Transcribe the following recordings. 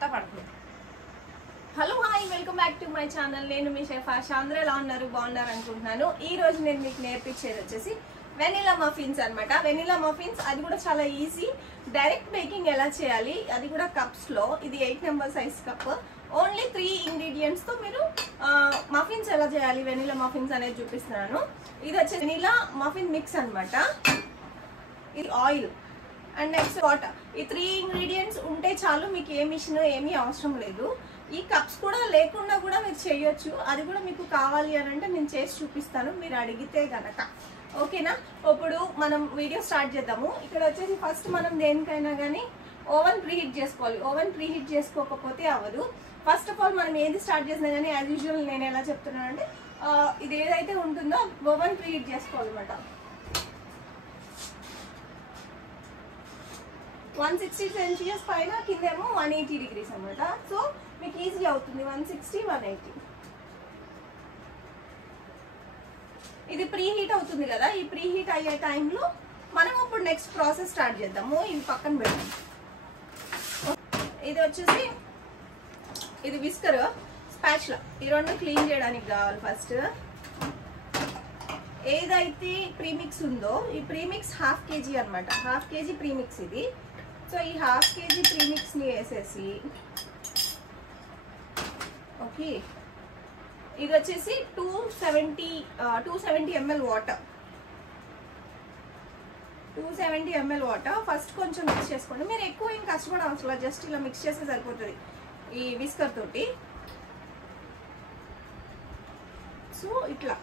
అంతా పడుతుంది. Hello hi, welcome back to my channel. నేను మీ షెఫ్ ఆశ. అందరూ ఎలా ఉన్నారు? బాగున్నారు అనుకుంటున్నాను. ఈ రోజు నేను మీకు నేర్పించేది వచ్చేసి వెనిలా మఫిన్స్ అనమాట. వెనిలా మఫిన్స్, అది కూడా చాలా ఈజీ. డైరెక్ట్ బేకింగ్ ఎలా చేయాలి, అది కూడా కప్స్ లో. ఇది 8 number size cup. Only 3 ingredients తో మీరు మఫిన్స్ ఎలా చేయాలి, వెనిలా మఫిన్స్ అనేది చూపిస్తున్నాను. ఇది వచ్చేసి వెనిలా మఫిన్ మిక్స్ అనమాట. ఇది ఆయిల్ అండ్ నెక్స్ట్ వాటర్. ఈ 3 ఇంగ్రీడియంట్స్ ఉంటే చాలు, మీకు ఏ మిషన్ ఏమీ అవసరం లేదు. ఈ కప్స్ కూడా లేకుండా కూడా మీరు చేయొచ్చు. అది కూడా మీకు కావాలి అని అంటే నేను చేసి చూపిస్తాను, మీరు అడిగితే గనక. ఓకేనా? ఇప్పుడు మనం వీడియో స్టార్ట్ చేద్దాము. ఇక్కడ వచ్చేసి ఫస్ట్ మనం దేనికైనా కానీ ఓవెన్ ప్రీహీట్ చేసుకోవాలి. ఓవెన్ ప్రీహీట్ చేసుకోకపోతే అవ్వదు. ఫస్ట్ ఆఫ్ ఆల్ మనం ఏది స్టార్ట్ చేసినా కానీ యాజ్ యూజువల్ నేను ఎలా చెప్తున్నానంటే, ఇది ఏదైతే ఉంటుందో ఓవెన్ ప్రీహీట్ చేసుకోవాలన్నమాట. 160 సెల్సియస్ పైన, కిందేమో 180 డిగ్రీస్ అనమాట. సో మీకు ఈజీ అవుతుంది. 160, 180. ఇది ప్రీ హీట్ అవుతుంది కదా. ఈ ప్రీ హీట్ అయ్యే టైంలో మనం ఇప్పుడు నెక్స్ట్ ప్రాసెస్ స్టార్ట్ చేద్దాము. ఇది పక్కన పెడదాం. ఇది వచ్చేసి ఇది విస్కర్, స్పాచులా. ఈ రెండు క్లీన్ చేయడానికి కావాలి. ఫస్ట్ ఏదైతే ప్రీమిక్స్ ఉందో, ఈ ప్రీమిక్స్ 1/2 kg అనమాట. 1/2 kg ప్రీమిక్స్ ఇది. సో ఈ 1/2 kg ప్రీమిక్స్ ని వేసేసి, ఓకే, ఇది వచ్చేసి 270 ml water. 270 ml water first కొంచెం మిక్స్ చేసుకోండి. మీరు ఎక్కువ ఏం కష్టపడవసరం, జస్ట్ ఇలా మిక్స్ చేస్తే సరిపోతుంది ఈ విస్కర్ తోటి. సో ఇట్లా,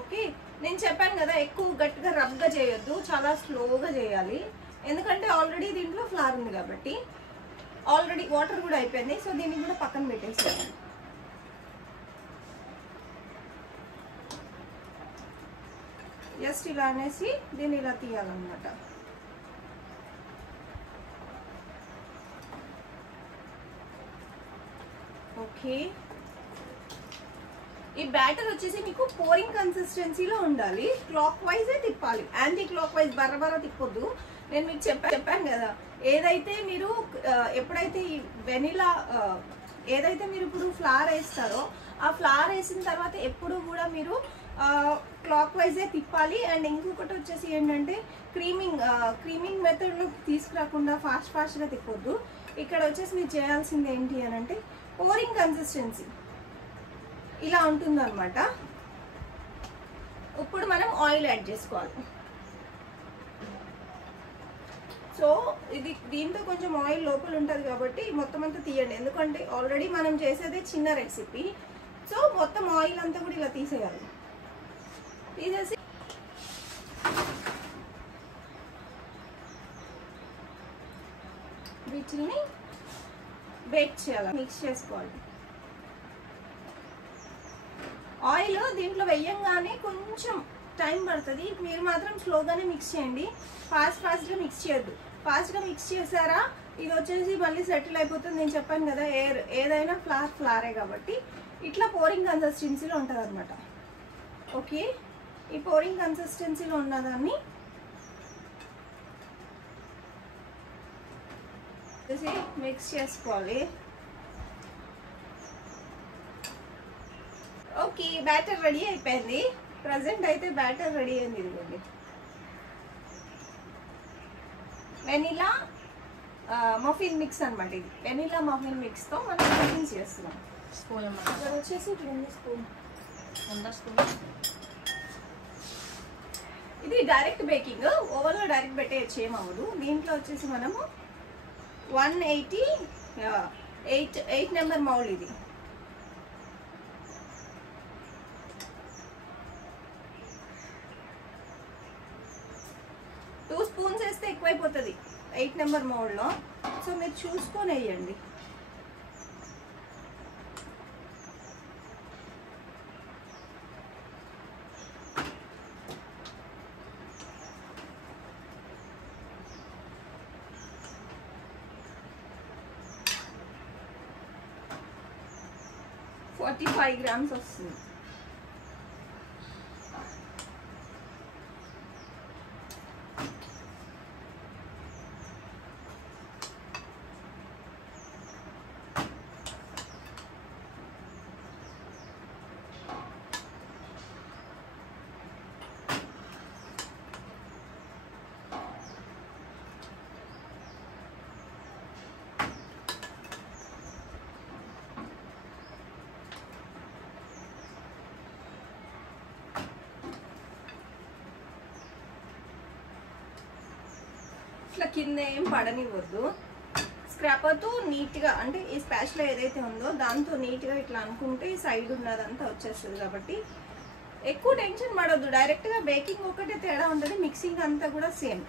ఓకే. నేను చెప్పాను కదా, ఎక్కువ గట్టిగా రబ్గా చేయొద్దు, చాలా స్లోగా చేయాలి. ఎందుకంటే ఆల్రెడీ దీంట్లో ఫ్లవర్ ఉంది కాబట్టి. ఆల్రెడీ వాటర్ కూడా అయిపోయింది. సో దీన్ని కూడా పక్కన పెట్టేసేయాలి. జస్ట్ ఇలా అనేసి దీన్ని ఇలా తీయాలన్నమాట. ఓకే, ఈ బ్యాటర్ వచ్చేసి మీకు పోరింగ్ కన్సిస్టెన్సీలో ఉండాలి. క్లాక్ వైజే తిప్పాలి, యాంటీ క్లాక్ వైజ్ బర్ర తిప్పొద్దు. నేను మీకు చెప్పాను కదా, ఏదైతే మీరు ఎప్పుడైతే ఈ వెనిలా ఏదైతే మీరు ఇప్పుడు ఫ్లవర్ వేస్తారో, ఆ ఫ్లవర్ వేసిన తర్వాత ఎప్పుడు కూడా మీరు క్లాక్ వైజే తిప్పాలి. అండ్ ఇంకొకటి వచ్చేసి ఏంటంటే, క్రీమింగ్ మెథడ్లో తీసుకురాకుండా ఫాస్ట్గా తిప్పొద్దు. ఇక్కడ వచ్చేసి మీరు చేయాల్సింది ఏంటి అని అంటే, పోరింగ్ కన్సిస్టెన్సీ ఇలా ఉంటుందన్నమాట. ఇప్పుడు మనం ఆయిల్ యాడ్ చేసుకోవాలి. సో ఇది దీంతో కొంచెం ఆయిల్ లోపల ఉంటుంది కాబట్టి మొత్తం అంతా తీయండి. ఎందుకంటే ఆల్రెడీ మనం చేసేదే చిన్న రెసిపీ. సో మొత్తం ఆయిల్ అంతా కూడా ఇలా తీసేయాలి. తీసేసి వీటిని బేక్ చేయాలి, మిక్స్ చేసుకోవాలి. ఆయిల్ దీంట్లో వేయంగానే కొంచెం టైం పడుతుంది. మీరు మాత్రం స్లోగానే మిక్స్ చేయండి, ఫాస్ట్గా మిక్స్ చేయొద్దు. ఫాస్ట్గా మిక్స్ చేసారా, ఇది వచ్చేసి మళ్ళీ సెటిల్ అయిపోతుంది. నేను చెప్పాను కదా, ఏదైనా ఫ్లారే కాబట్టి ఇట్లా పోరింగ్ కన్సిస్టెన్సీలో ఉంటుంది అనమాట. ఓకే, ఈ పోరింగ్ కన్సిస్టెన్సీలో ఉన్నదాన్ని మిక్స్ చేసుకోవాలి. ఓకే, బ్యాటర్ రెడీ అయిపోయింది. ప్రజెంట్ అయితే బ్యాటర్ రెడీ అయింది. ఇదిగోండి, వెనిలా మఫిన్ మిక్స్ అనమాట. ఇది వెనిలా మఫిన్ మిక్స్తో మనం మఫిన్స్ చేస్తున్నాం. స్పూన్ ఇక్కడ వచ్చేసి 2 స్పూన్. ఇది డైరెక్ట్ బేకింగ్, ఓవెన్లో డైరెక్ట్ పెట్టేయచ్చు, ఏమవ్వదు. దీంట్లో వచ్చేసి మనము 180 నెంబర్ మౌల్. ఇది 2 స్పూన్స్ వేస్తే ఎక్కువైపోతుంది 8 నెంబర్ మౌల్లో. సో మీరు చూసుకొని వేయండి. — 45 grams వస్తుంది. ఇట్లా కింద ఏం పడనివ్వద్దు. స్క్రాపర్తో నీట్గా అంటే ఈ స్పాచ్లో ఏదైతే ఉందో దాంతో నీట్గా ఇట్లా అనుకుంటే ఈ సైడ్ ఉన్నదంతా వచ్చేస్తుంది. కాబట్టి ఎక్కువ టెన్షన్ పడొద్దు. డైరెక్ట్గా బేకింగ్ ఒకటే తేడా ఉంటుంది, మిక్సింగ్ అంతా కూడా సేమ్.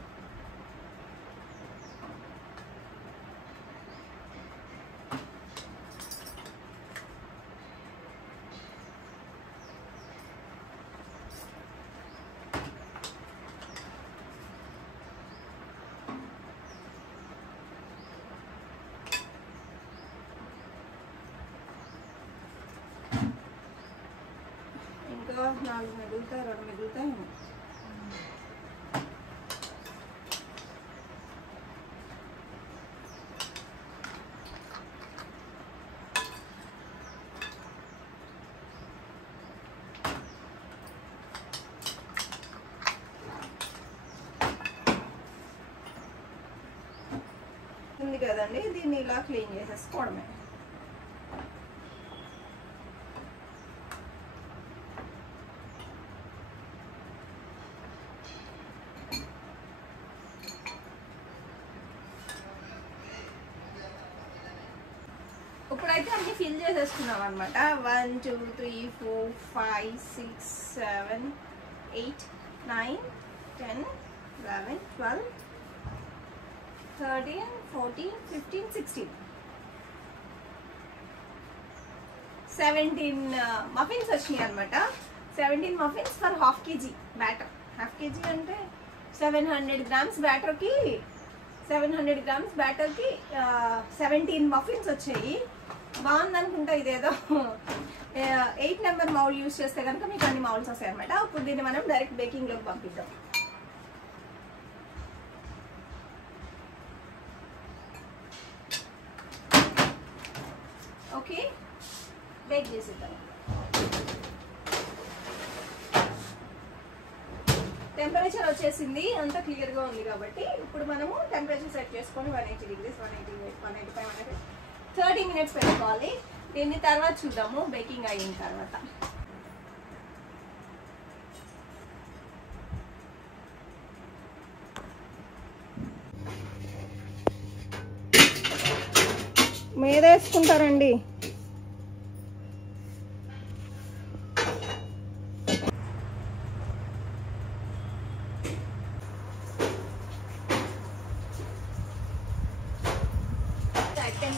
ఇంకా 4 మిగులుతాయి, 2 మిగులుతాయి. ఉంది కదండి, దీన్ని ఇలా క్లీన్ చేసేసుకోవడమే. ఇప్పుడైతే అన్ని ఫిల్ చేసేసుకున్నాం అనమాట. 1 2 3 4 5 6 7 8 9 10 11 12 13 14 15 16 17 మఫిన్స్ వచ్చినాయి అనమాట. 17 muffins for half KG batter. Half KG అంటే 700 గ్రామ్స్ బ్యాటర్కి 17 మఫిన్స్ వచ్చాయి. బాగుంది అనుకుంటా. ఇదేదో 8 నెంబర్ మౌల్ యూజ్ చేస్తే కనుక మీకు అన్ని మౌల్స్ వస్తాయి అనమాట. ఇప్పుడు దీన్ని మనం డైరెక్ట్ బేకింగ్లోకి పంపిద్దాం. ఓకే, బేక్ చేసేద్దాం. టెంపరేచర్ వచ్చేసింది, అంతా క్లియర్గా ఉంది. కాబట్టి ఇప్పుడు మనము టెంపరేచర్ సెట్ చేసుకొని 180 degrees 185 30 minutes పెట్టుకోవాలి. దీన్ని తర్వాత చూద్దాము బేకింగ్ అయిన తర్వాత. మీద వేసుకుంటారండి.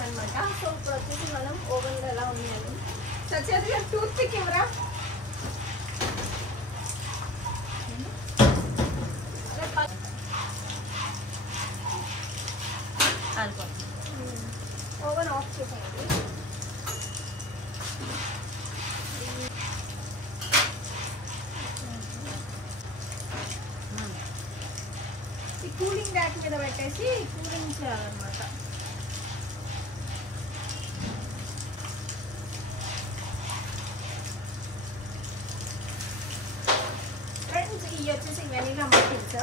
అనమాట. సో ఇప్పుడు వచ్చేసి మనం ఓవెన్ ఎలా ఉన్నాను సచ్చేది టూత్ పిక్ ఇవ్వరా. ఓవెన్ ఆఫ్ చేసానండి. ఈ కూలింగ్ ర్యాక్ మీద పెట్టేసి కూలింగ్ చేయాలన్నమాట. ఇవి వచ్చేసి vanilla muffins.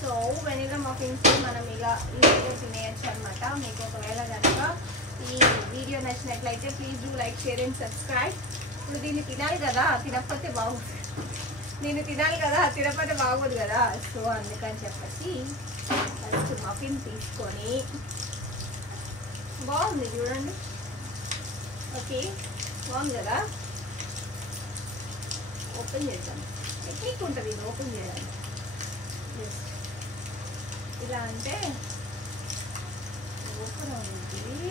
So vanilla muffins మనం ఇలా ఈజీగా తినేయచ్చు అనమాట. మీకు ఒకవేళ కనుక ఈ వీడియో నచ్చినట్లయితే please do like, share and subscribe. ఇప్పుడు దీన్ని తినాలి కదా, తినకపోతే బాగోదు. దీన్ని తినాలి కదా, తినకపోతే బాగోదు కదా. సో అందుకని చెప్పేసి ఫస్ట్ మఫిన్ తీసుకొని, బాగుంది చూడండి. ఓకే, బాగుంది కదా. ఓపెన్ చేద్దాం. టెక్నిక్ ఉంటుంది ఇది ఓపెన్ చేయడానికి. ఇలా అంటే ఓపెన్ అవుతుంది.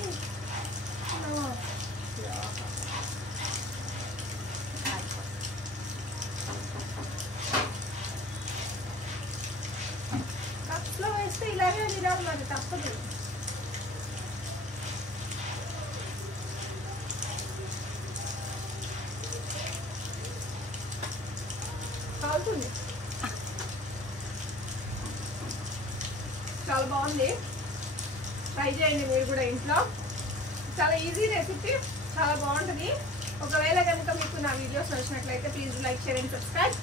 కప్స్లో వేస్తే ఇలాగే తినాలి మరి, తప్పదు. కాలుతుంది. చాలా బాగుంది, ట్రై చేయండి మీరు కూడా ఇంట్లో. చాలా ఈజీ రెసిపీ, చాలా బాగుంటుంది. ఒకవేళ కనుక మీకు నా వీడియోస్ నచ్చినట్లయితే please like, share and subscribe.